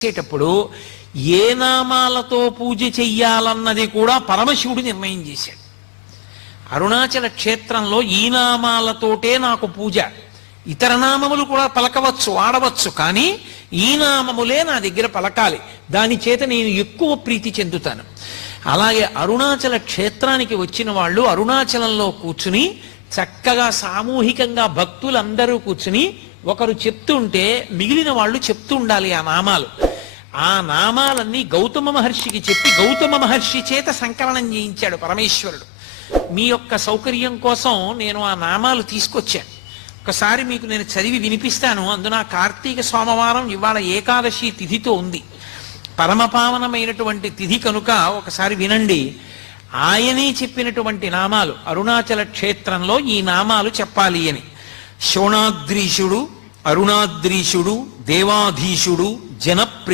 చేసేటప్పుడు ఏ నామాలతో పూజ చెయ్యాలన్నది కూడా పరమశివుడు నిర్ణయం చేశాడు. అరుణాచల క్షేత్రంలో ఈ నామాలతోటే నాకు పూజ, ఇతర నామములు కూడా పలకవచ్చు, ఆడవచ్చు, కానీ ఈ నామములే నా దగ్గర పలకాలి. దాని చేత నేను ఎక్కువ ప్రీతి చెందుతాను. అలాగే అరుణాచల క్షేత్రానికి వచ్చిన వాళ్ళు అరుణాచలంలో కూర్చుని చక్కగా సామూహికంగా భక్తులందరూ కూర్చుని ఒకరు చెప్తుంటే మిగిలిన వాళ్ళు చెప్తూ ఉండాలి ఆ నామాలు. ఆ నామాలన్నీ గౌతమ మహర్షికి చెప్పి గౌతమ మహర్షి చేత సంకలనం చేయించాడు పరమేశ్వరుడు. మీ యొక్క సౌకర్యం కోసం నేను ఆ నామాలు తీసుకొచ్చాను. ఒకసారి మీకు నేను చదివి వినిపిస్తాను. అందున కార్తీక సోమవారం ఇవాళ ఏకాదశి తిథితో ఉంది, పరమపావనమైనటువంటి తిథి కనుక ఒకసారి వినండి. ఆయనే చెప్పినటువంటి నామాలు, అరుణాచల క్షేత్రంలో ఈ నామాలు చెప్పాలి అని. శోణాద్రీశుడు, అరుణాద్రీశుడు, దేవాధీశుడు, జనప్రియుడు,